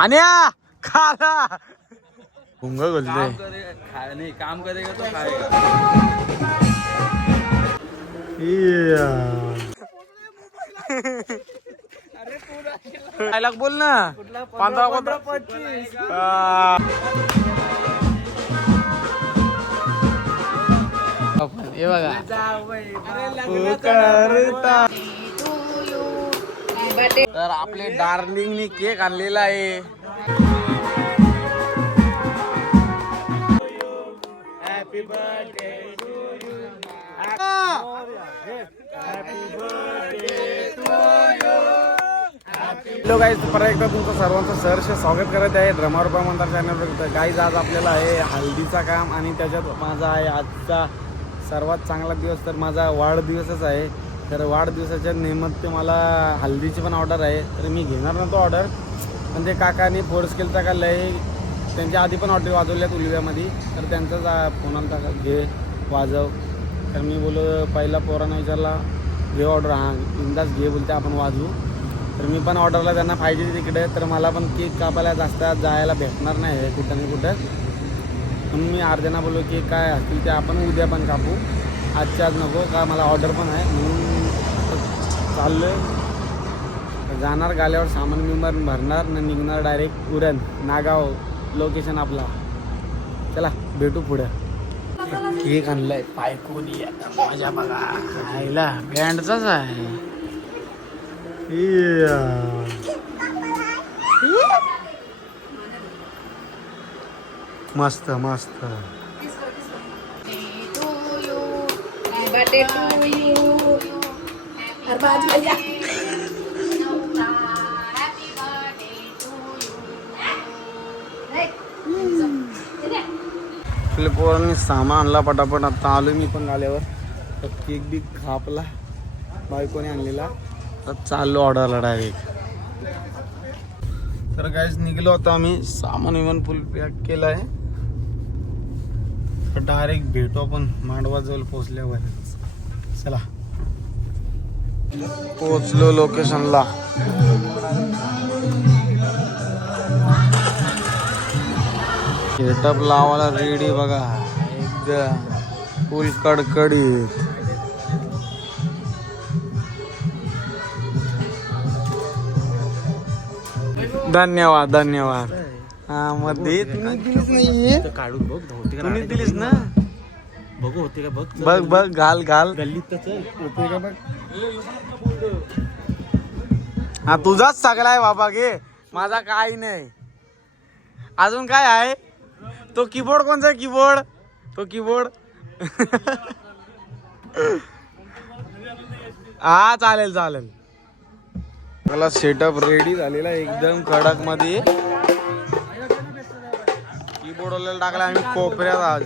आणि खाला भुंग बोलते नहीं काम करेगा तो खाएगा. डायलॉग बोल ना. 15-25 हे बघा तर आपले डार्लिंगनी केक आणलेला आहे. Happy birthday to you. Hello guys, परत एकदा तुमचं सर्वांचं सहर्ष स्वागत करत आहे ड्रमारूपा मंदार चॅनलवर. गाईज आज आपल्याला आहे हल्दीचा काम आणि त्याच्यात माझा आहे आजचा सर्वात चांगला दिवस तर माझा वाढदिवसच आहे. तर वाढदिवसाच्या निमित्त मला हल्दीची पण ऑर्डर आहे. तर मी घेणार नव्हतो ऑर्डर, पण ते काकाने फोर्स केलं का लय. त्यांच्या आधी पण ऑर्डर वाजवल्यात उलव्यामध्ये, तर त्यांचाच फोन आला का घे वाजव. तर मी बोलो पहिला पोरांना विचारला घे ऑर्डर. हां इंदाच घे बोलते आपण वाजवू. तर मी पण ऑर्डरला त्यांना पाहिजे तिकडे. तर मला पण केक कापायला जास्त जायला भेटणार नाही कुठं नाही कुठं. म्हणून मी अर्ध्यांना बोललो की काय असतील ते आपण उद्या पण कापू, आजच्या आज नको का मला ऑर्डर पण आहे. म्हणून चाललं जाणार, गाल्यावर सामान बिमान भरणार न निघणार डायरेक्ट उरण नागाव लोकेशन आपला. चला भेटू पुढं. केक आणलाय पायकोनी माझ्या बघा खायला ब्रँडचाच आहे. मस्त मस्त. आपल्या पोरांनी सामान आणला पटापट. आता आलो मी पण आल्यावर. तर केक बी खापला बायकोने आणलेला. तर चाललो ऑर्डरला डायरेक्ट. तर काहीच निघलो होता आम्ही, सामान विमान फुल पॅक केलं आहे. तर डायरेक्ट भेटू आपण मांडवाजवळ पोहोचल्यावर. चला पोहोचलो लोकेशनला. सेटअप लावायला रेडी बघा एकदम फुल कडकडीत. धन्यवाद धन्यवाद. हा मध्ये तुम्ही दिलीच नाहीये. काढून बघ होते तुम्ही दिलीस ना. बघू होते का बघ. बघ बघ घाल घाल. गल्लीत होते का बघ. हा तुझाच सगळा आहे बाबा घे, माझा काही नाही. अजून काय आहे तो कीबोर्ड कोणचा कीबोर्ड. तो कीबोर्ड हा चालेल चालेल. मला सेटअप रेडी झालेला एकदम कडक मध्ये. कीबोर्ड वाल्याला टाकला आम्ही कोपऱ्यात आज.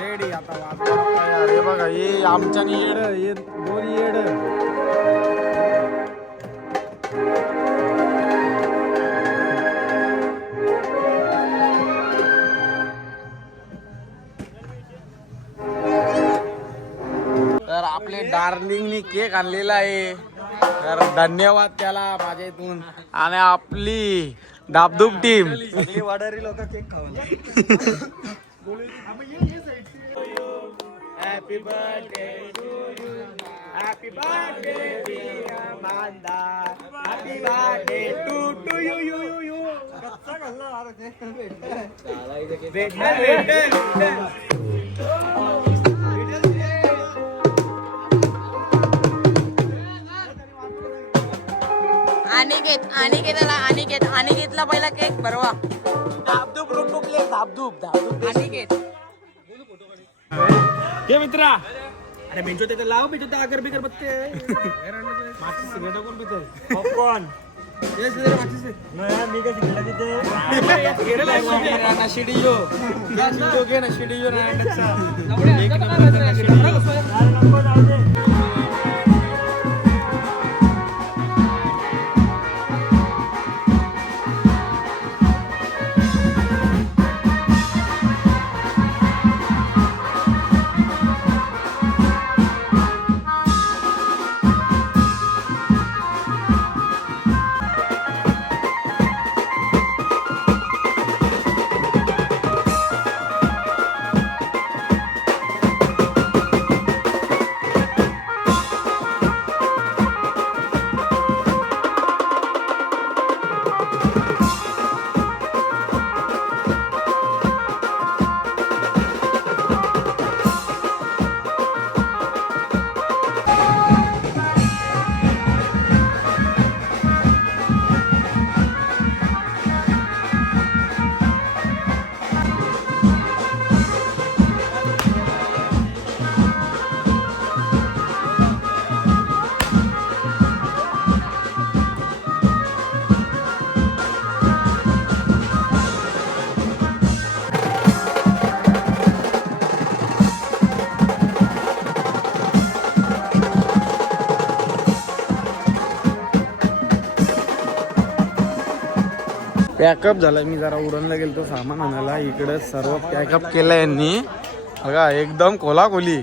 रेडी आता वाजवा. हे बघा हे आमच्या येड, हे दोन येड. तर आपले डार्लिंगनी केक आणलेला आहे. तर धन्यवाद त्याला माझ्या इथून. आणि आपली धाबधूप टीम वाडारी लोक केक खावायला. Happy birthday to you. Happy birthday dear Manda. Happy birthday to you you you you. अनिकेतला पहिला केक भरवा. धाबधूप रुपले धाबधूप धाबधूप. अनिकेत हे मित्रा अरे बेंचो ते लाव बेंचो ते आगर बिगर बत्ते माची सिगरेट कोण पिते पॉपकॉर्न. ये सिगरेट माची से नाही मी काय सिगरेट पिते. गेले ना शिडीयो या शिडीयो घे ना शिडीयो ना अंडचा एक नंबर ना शिडीयो. नको जाऊ दे. पॅकअप झाला. मी जरा उडणला गेलो सामान आणायला. इकडं सर्व पॅकअप केलं यांनी बघा, एकदम खोलाखोली.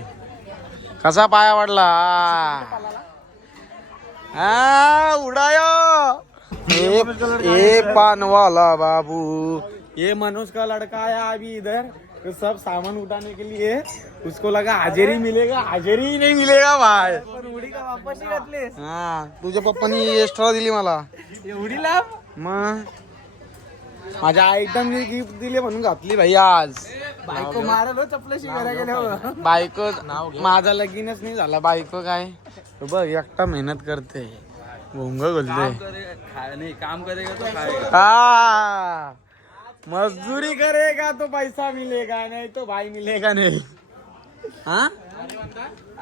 कसा पाया वाढला हा उडायो. ए पानवाला बाबू, ये मनोज का लड़का आया अभी इधर, तो सब सामान उठाने के लिए. उसको लगा हाजेरी मिलेगा, हाजेरी ही नहीं मिलेगा भाई. हा तुझ्या पप्पानी एक्स्ट्रा दिली मला एवढी लाभ. मग माझ्या आयटमनी गिफ्ट दिले म्हणून घातली भाई आज. बायको मारलो चपल्याशी घरा गेल्यावर. बायको माझा लगीनच नाही झाला. बायको काय बघ एकटा मेहनत करते, भोंग घालते. काम करेगा तो खाएगा. हा मजदूरी करेगा तो पैसा मिलेगा, नहीं तो भाई मिलेगा नहीं. हा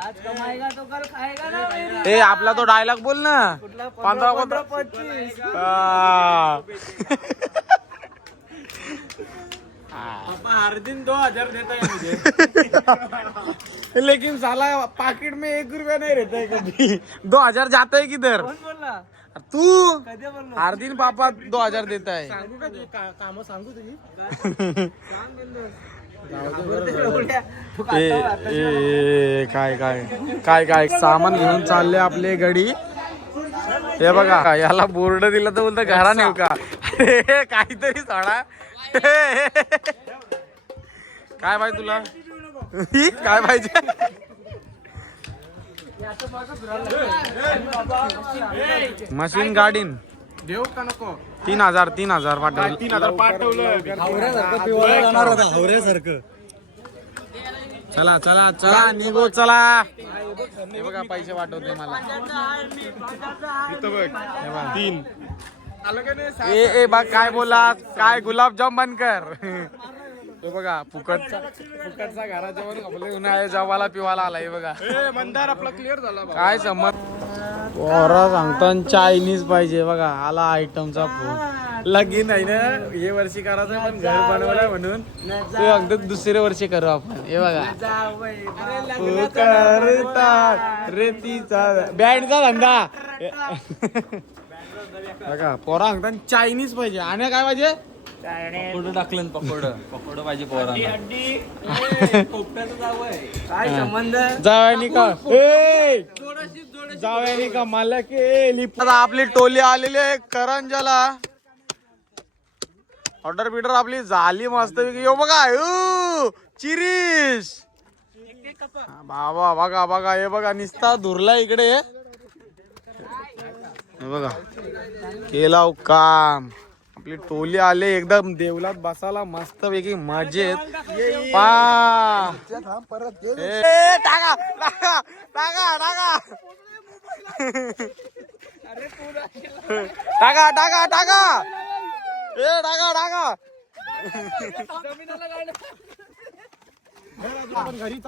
आज कमाएगा तो कल खाएगा ना मेरी. ए आपला तो डायलॉग बोल ना. 15 25. पापा हर दिन 2000 देता है मुझे. लेकिन साला पाकिट में 1 रुपया नहीं रहता है कभी. 2000 जाता है किधर. कोण बोलला. तू कधी बोललो. हर दिन पापा 2000 देता है. सांगू का तुझी काम सांगू तुझी. सांग बिंदू. काय काय काय काय सामान घेऊन चालले आपले गडी. हे बघा याला बोर्ड दिला तर बोलतो घरा नेऊ का. अरे काहीतरी सोडा. काय पाहिजे तुला. काय पाहिजे. मशीन गाडीन देऊ का नको. 3000 पाठवलं. 3000 पाठवलं. चला चला चला निघो चला. हे बघा पैसे पाठवते मला. हे बघा. 3 ए बघ काय बोला. काय गुलाबजाम बंद कर. हे बघा फुकटचा घराच्या वरून आपले उन्हाळे जेवायला पिवायला आला. हे बघा मंदार आपला क्लिअर झाला. काय समज. पोरा सांगतात चायनीज पाहिजे. बघा आला आयटमचा फोन. लगीन आहे ना हे वर्षी करायचं पण घर बनवलंय म्हणून ते अगदी दुसरे वर्षी करू आपण. हे बघा रेतीचा बँडचा धंदा. बघा पोरा सांगतात चायनीज पाहिजे. आणि काय पाहिजे. पकोडं टाकलं. पकोडं पाहिजे पोरांना. काय संबंध. जावयानी का जावयानी का मला केली. आपली टोली आलेली आहे करंजाला. ऑर्डर बिर्डर आपली झाली मस्त. यो बघा चिरीश बाबा. बघा बघा हे बघा निस्ता धुरला इकडे. हे बघा केला काम. आपली टोली आले एकदम देवलात बसायला मस्त पैकी मजेत. टाका टाका टाका टाका टाका टाका टाका. ए टाका टाका. घरी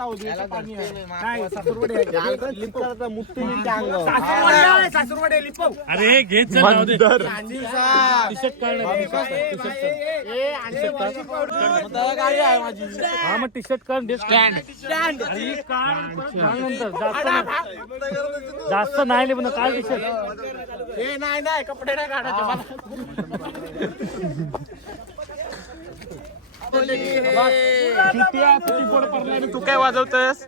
अरे घेत हा मग टी शर्ट काढ. जास्त नाही पण काल टी शर्ट. नाही कपडे नाही काढायचे. तू काय वाजवतोस.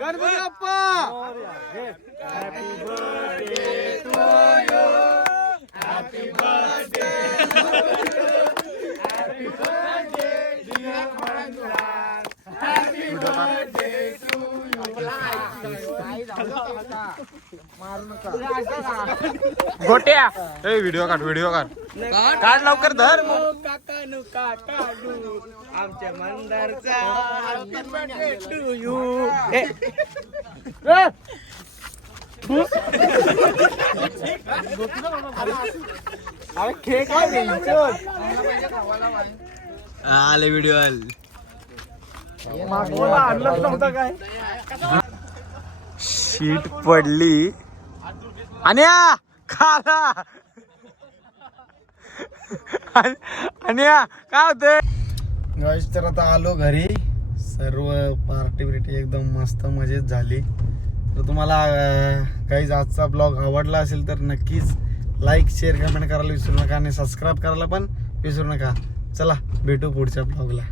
गणपती बाप्पा. गोट्या ए व्हिडिओ काढ काढ लवकर धर. आमच्या मंदारचा हॅपी बर्थडे टू यू. अरे खेळ काय आले व्हिडिओ आणलंच नव्हतं काय. शीट पडली आणि खाला. आणि काय होते गाईस. तर आता आलो घरी. सर्व पार्टी बिर्टी एकदम मस्त मजेत झाली. तर तुम्हाला काही आजचा ब्लॉग आवडला असेल तर नक्कीच लाईक शेअर कमेंट करायला विसरू नका आणि सबस्क्राईब करायला पण विसरू नका. चला भेटू पुढच्या ब्लॉगला.